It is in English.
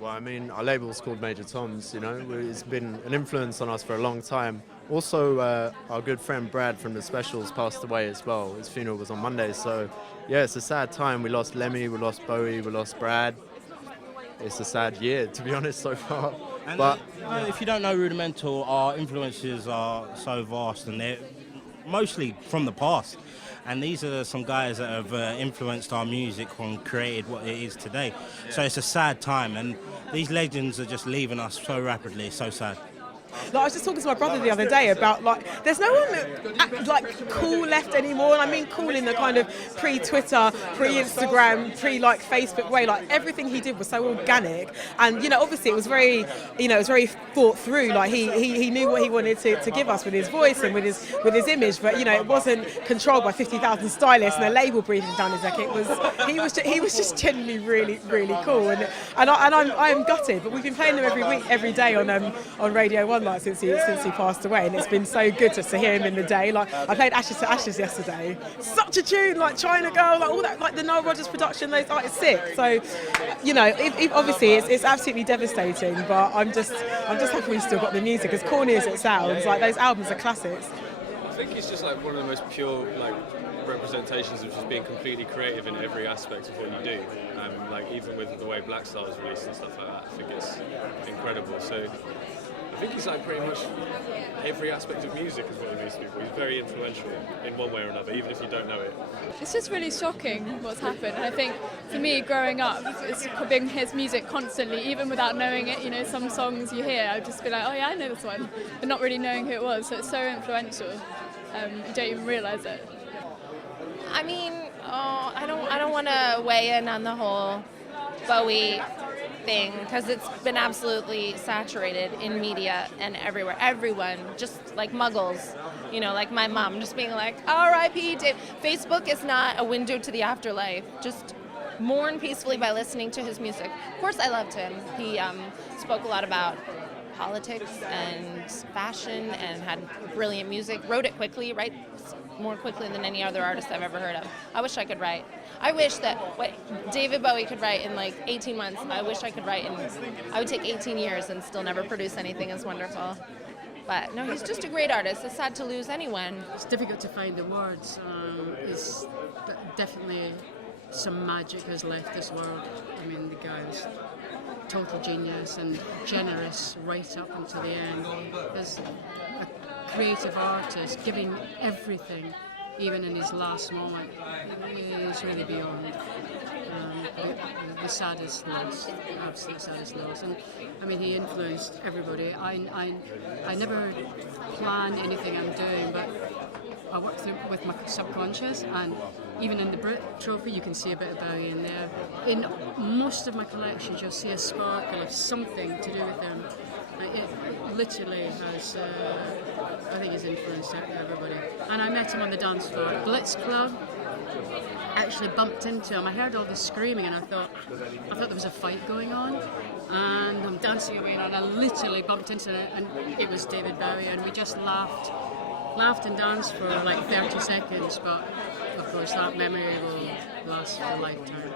Well, I mean, our label's called Major Tom's, you know. It's been an influence on us for a long time. Also, our good friend Brad from The Specials passed away as well. His funeral was on Monday, so yeah, it's a sad time. We lost Lemmy, we lost Bowie, we lost Brad. It's a sad year, to be honest, so far. And But if you don't know Rudimental, our influences are so vast, and they're mostly from the past. And these are some guys that have influenced our music and created what it is today. So it's a sad time, and these legends are just leaving us so rapidly. It's so sad. Like, I was just talking to my brother the other day about, like, there's no one like cool left anymore, and I mean cool in the kind of pre-Twitter, pre-Instagram, pre-like Facebook way. Like, everything he did was so organic, and, you know, obviously it was very, you know, it was very thought through. Like, he knew what he wanted to give us with his voice and with his image, but, you know, it wasn't controlled by 50,000 stylists and a label breathing down his neck. He was just genuinely really cool, and I'm gutted, but we've been playing him every day on Radio 1, like, since he passed away, and it's been so good just to hear him in the day. Like, I played Ashes to Ashes yesterday, such a tune, like China Girl, like all that, like the Noel Rodgers production, it's sick. So, you know, obviously it's absolutely devastating, but I'm just happy we've still got the music. As corny as it sounds, like, those albums are classics. I think he's just like one of the most pure, like, representations of just being completely creative in every aspect of what you do. Like, even with the way Black Star was released and stuff like that, I think it's incredible. So I think he's like pretty much every aspect of music is what he means to people. He's very influential in one way or another, even if you don't know it. It's just really shocking what's happened. And I think for me, growing up, it's being his music constantly, even without knowing it. You know, some songs you hear, I'd just be like, oh yeah, I know this one, but not really knowing who it was. So it's so influential, you don't even realise it. I mean, I don't want to weigh in on the whole Bowie thing, because it's been absolutely saturated in media and everywhere. Everyone, just like muggles, you know, like my mom, just being like, R.I.P. Dave. Facebook is not a window to the afterlife. Just mourn peacefully by listening to his music. Of course, I loved him. He spoke a lot about politics and fashion and had brilliant music. Wrote it quickly, right? More quickly than any other artist I've ever heard of. I wish I could write. I wish that what David Bowie could write in like 18 months, I wish I could write in, I would take 18 years and still never produce anything as wonderful. But no, he's just a great artist. It's sad to lose anyone. It's difficult to find the words. It's definitely some magic has left this world. I mean, the guy was total genius and generous right up until the end. As a creative artist, giving everything, even in his last moment, is really beyond the saddest loss, absolute saddest loss. And I mean, he influenced everybody. I never plan anything I'm doing, but I work through with my subconscious, and even in the Brit trophy you can see a bit of Bowie in there. In most of my collections you'll see a sparkle of something to do with him. It literally has, I think he's influenced everybody. And I met him on the dance floor. Blitz Club, actually bumped into him. I heard all this screaming and I thought there was a fight going on. And I'm dancing away and I literally bumped into it, and it was David Bowie, and we just laughed and danced for like 30 seconds, but of course that memory will last for a lifetime.